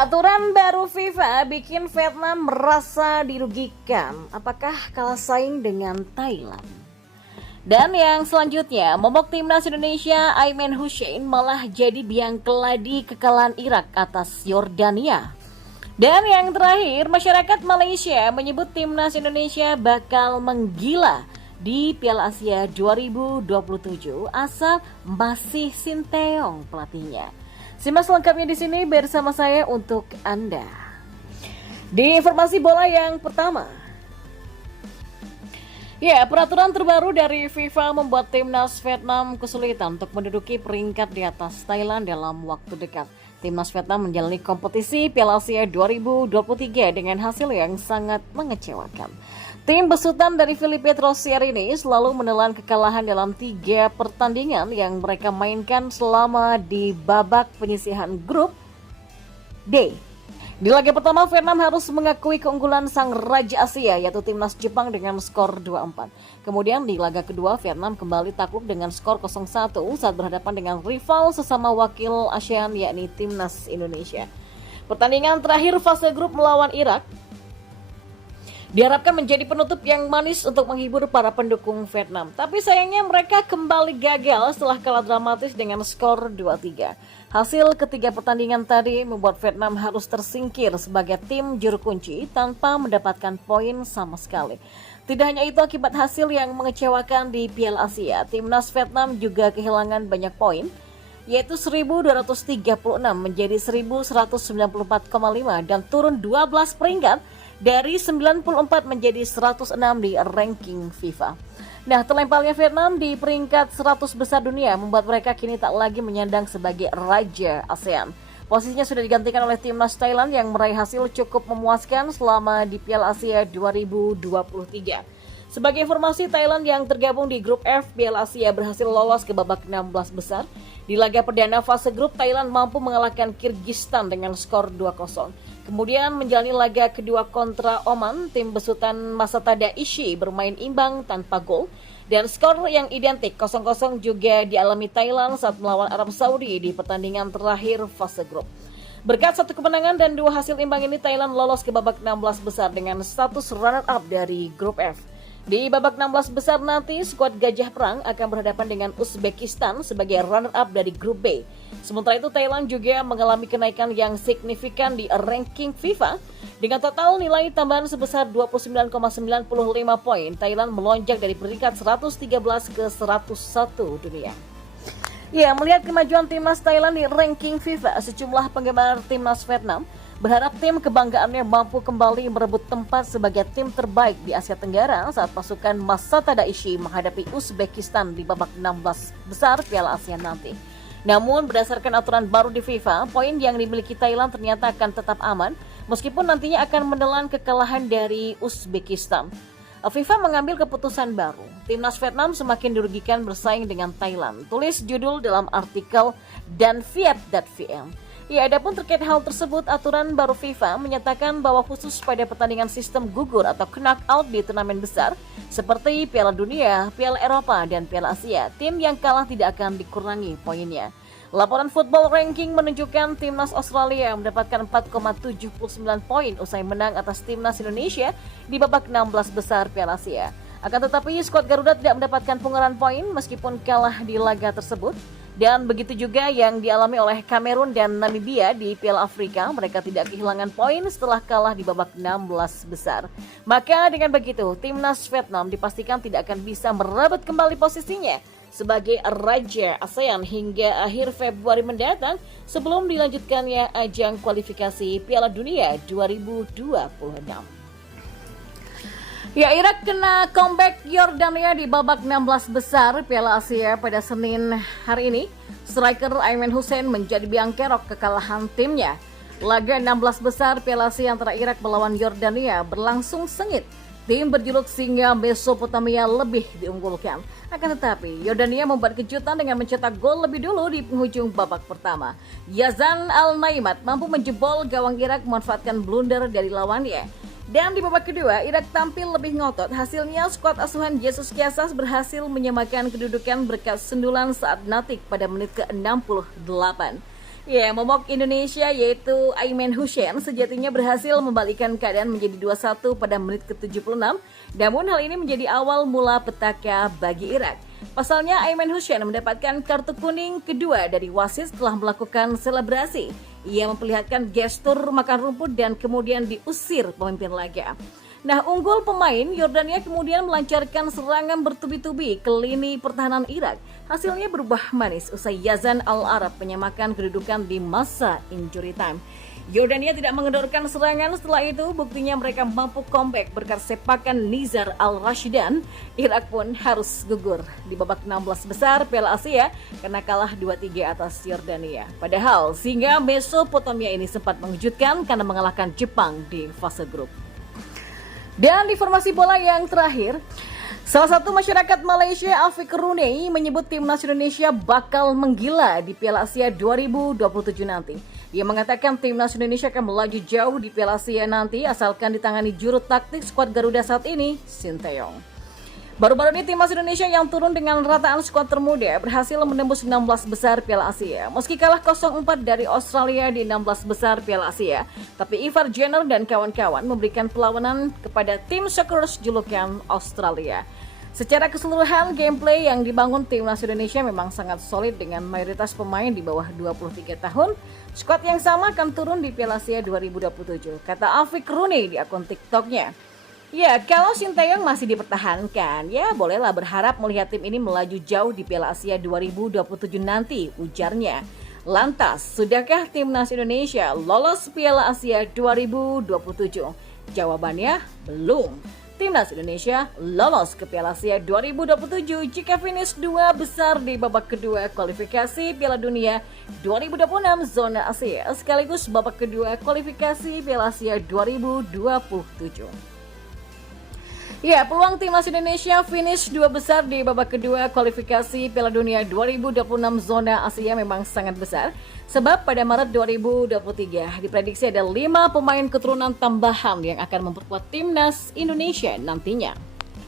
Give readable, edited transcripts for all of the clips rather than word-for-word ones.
Ya, aturan baru FIFA bikin Vietnam merasa dirugikan. Apakah kalah saing dengan Thailand? Dan yang selanjutnya, momok timnas Indonesia Aiman Hussein malah jadi biang keladi kekalahan Irak atas Yordania. Dan yang terakhir, masyarakat Malaysia menyebut timnas Indonesia bakal menggila di Piala Asia 2027 asal masih Sinteyong pelatihnya. Simak selengkapnya di sini bersama saya untuk Anda. Di informasi bola yang pertama, peraturan terbaru dari FIFA membuat timnas Vietnam kesulitan untuk menduduki peringkat di atas Thailand dalam waktu dekat. Timnas Vietnam menjalani kompetisi Piala Asia 2023 dengan hasil yang sangat mengecewakan. Tim besutan dari Filipe Rosier ini selalu menelan kekalahan dalam 3 pertandingan yang mereka mainkan selama di babak penyisihan grup D. Di laga pertama, Vietnam harus mengakui keunggulan sang Raja Asia, yaitu timnas Jepang dengan skor 2-4. Kemudian di laga kedua, Vietnam kembali takluk dengan skor 0-1 saat berhadapan dengan rival sesama wakil ASEAN, yakni timnas Indonesia. Pertandingan terakhir fase grup melawan Irak diharapkan menjadi penutup yang manis untuk menghibur para pendukung Vietnam. Tapi sayangnya mereka kembali gagal setelah kalah dramatis dengan skor 2-3. Hasil ketiga pertandingan tadi membuat Vietnam harus tersingkir sebagai tim juru kunci tanpa mendapatkan poin sama sekali. Tidak hanya itu, akibat hasil yang mengecewakan di Piala Asia, timnas Vietnam juga kehilangan banyak poin, yaitu 1.236 menjadi 1.194,5 dan turun 12 peringkat dari 94 menjadi 106 di ranking FIFA. Nah, terlemparnya Vietnam di peringkat 100 besar dunia membuat mereka kini tak lagi menyandang sebagai Raja ASEAN. Posisinya sudah digantikan oleh timnas Thailand yang meraih hasil cukup memuaskan selama di Piala Asia 2023. Sebagai informasi, Thailand yang tergabung di grup F Piala Asia berhasil lolos ke babak 16 besar. Di laga perdana fase grup, Thailand mampu mengalahkan Kyrgyzstan dengan skor 2-0. Kemudian menjalani laga kedua kontra Oman, tim besutan Masatada Ishi bermain imbang tanpa gol. Dan skor yang identik 0-0 juga dialami Thailand saat melawan Arab Saudi di pertandingan terakhir fase grup. Berkat satu kemenangan dan 2 hasil imbang ini, Thailand lolos ke babak 16 besar dengan status runner-up dari grup F. Di babak 16 besar nanti, skuad Gajah Perang akan berhadapan dengan Uzbekistan sebagai runner-up dari grup B. Sementara itu, Thailand juga mengalami kenaikan yang signifikan di ranking FIFA. Dengan total nilai tambahan sebesar 29,95 poin, Thailand melonjak dari peringkat 113 ke 101 dunia. Ya, melihat kemajuan timnas Thailand di ranking FIFA, sejumlah penggemar timnas Vietnam berharap tim kebanggaannya mampu kembali merebut tempat sebagai tim terbaik di Asia Tenggara saat pasukan Masatada Ishi menghadapi Uzbekistan di babak 16 besar Piala Asia nanti. Namun berdasarkan aturan baru di FIFA, poin yang dimiliki Thailand ternyata akan tetap aman meskipun nantinya akan menelan kekalahan dari Uzbekistan. FIFA mengambil keputusan baru. Timnas Vietnam semakin dirugikan bersaing dengan Thailand. Tulis judul dalam artikel danviet.vn. Ya, adapun terkait hal tersebut, aturan baru FIFA menyatakan bahwa khusus pada pertandingan sistem gugur atau knockout di turnamen besar seperti Piala Dunia, Piala Eropa, dan Piala Asia, tim yang kalah tidak akan dikurangi poinnya. Laporan Football Ranking menunjukkan timnas Australia mendapatkan 4,79 poin usai menang atas timnas Indonesia di babak 16 besar Piala Asia. Akan tetapi, skuad Garuda tidak mendapatkan pengerahan poin meskipun kalah di laga tersebut. Dan begitu juga yang dialami oleh Kamerun dan Namibia di Piala Afrika, mereka tidak kehilangan poin setelah kalah di babak 16 besar. Maka dengan begitu, timnas Vietnam dipastikan tidak akan bisa merebut kembali posisinya sebagai Raja ASEAN hingga akhir Februari mendatang sebelum dilanjutkannya ajang kualifikasi Piala Dunia 2026. Ya, Irak kena comeback Yordania di babak 16 besar Piala Asia pada Senin hari ini. Striker Aiman Hussein menjadi biang kerok kekalahan timnya. Laga 16 besar Piala Asia antara Irak melawan Yordania berlangsung sengit. Tim berjuluk Singa Mesopotamia lebih diunggulkan. Akan tetapi, Yordania membuat kejutan dengan mencetak gol lebih dulu di penghujung babak pertama. Yazan Al-Naimat mampu menjebol gawang Irak memanfaatkan blunder dari lawannya. Dan di babak kedua, Irak tampil lebih ngotot. Hasilnya, skuad asuhan Jesus Casas berhasil menyamakan kedudukan berkat sundulan saat Natik pada menit ke-68. Ya, momok Indonesia yaitu Aimen Hussein sejatinya berhasil membalikkan keadaan menjadi 2-1 pada menit ke-76. Namun hal ini menjadi awal mula petaka bagi Irak. Pasalnya Aimen Hussein mendapatkan kartu kuning kedua dari wasit setelah melakukan selebrasi. Ia memperlihatkan gestur makan rumput dan kemudian diusir pemimpin laga. Nah, unggul pemain Yordania kemudian melancarkan serangan bertubi-tubi ke lini pertahanan Irak. Hasilnya berubah manis usai Yazan Al-Arab menyamakan kedudukan di masa injury time. Yordania tidak mengendorkan serangan setelah itu, buktinya mereka mampu comeback berkat sepakan Nizar Al-Rashidan. Irak pun harus gugur di babak 16 besar Piala Asia karena kalah 2-3 atas Yordania. Padahal singa Mesopotamia ini sempat mengejutkan karena mengalahkan Jepang di fase grup. Dan informasi bola yang terakhir, salah satu masyarakat Malaysia, Afiq Rooney, menyebut timnas Indonesia bakal menggila di Piala Asia 2027 nanti. Ia mengatakan timnas Indonesia akan melaju jauh di Piala Asia nanti asalkan ditangani juru taktik skuad Garuda saat ini, Sinteyong. Baru-baru ini timnas Indonesia yang turun dengan rataan skuad termuda berhasil menembus 16 besar Piala Asia. Meski kalah 0-4 dari Australia di 16 besar Piala Asia, tapi Ivar Jenner dan kawan-kawan memberikan perlawanan kepada tim Socceroos julukan Australia. Secara keseluruhan, gameplay yang dibangun timnas Indonesia memang sangat solid dengan mayoritas pemain di bawah 23 tahun. Skuad yang sama akan turun di Piala Asia 2027, kata Afiq Rooney di akun TikToknya. Ya, kalau Sinteyong masih dipertahankan, ya bolehlah berharap melihat tim ini melaju jauh di Piala Asia 2027 nanti, ujarnya. Lantas, sudahkah timnas Indonesia lolos Piala Asia 2027? Jawabannya, belum. Timnas Indonesia lolos ke Piala Asia 2027 jika finish 2 besar di babak kedua kualifikasi Piala Dunia 2026 zona Asia, sekaligus babak kedua kualifikasi Piala Asia 2027. Ya, peluang timnas Indonesia finish 2 besar di babak kedua kualifikasi Piala Dunia 2026 zona Asia memang sangat besar. Sebab pada Maret 2023 diprediksi ada 5 pemain keturunan tambahan yang akan memperkuat timnas Indonesia nantinya.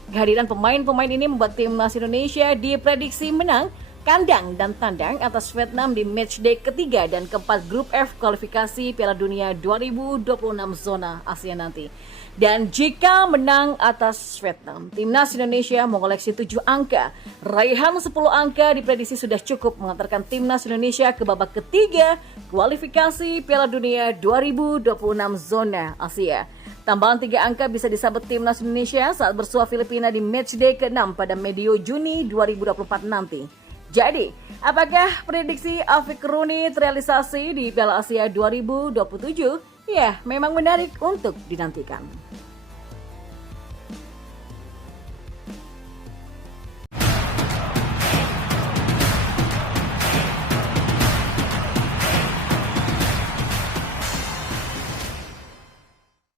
Kehadiran pemain-pemain ini membuat timnas Indonesia diprediksi menang kandang dan tandang atas Vietnam di matchday ketiga dan keempat grup F kualifikasi Piala Dunia 2026 zona Asia nanti. Dan jika menang atas Vietnam, timnas Indonesia mengoleksi 7 angka. Raihan 10 angka diprediksi sudah cukup mengantarkan timnas Indonesia ke babak ketiga kualifikasi Piala Dunia 2026 zona Asia. Tambahan 3 angka bisa disabet timnas Indonesia saat bersua Filipina di matchday ke-6 pada medio Juni 2024 nanti. Jadi, apakah prediksi Afiq Rooney terrealisasi di Piala Asia 2027? Ya, memang menarik untuk dinantikan.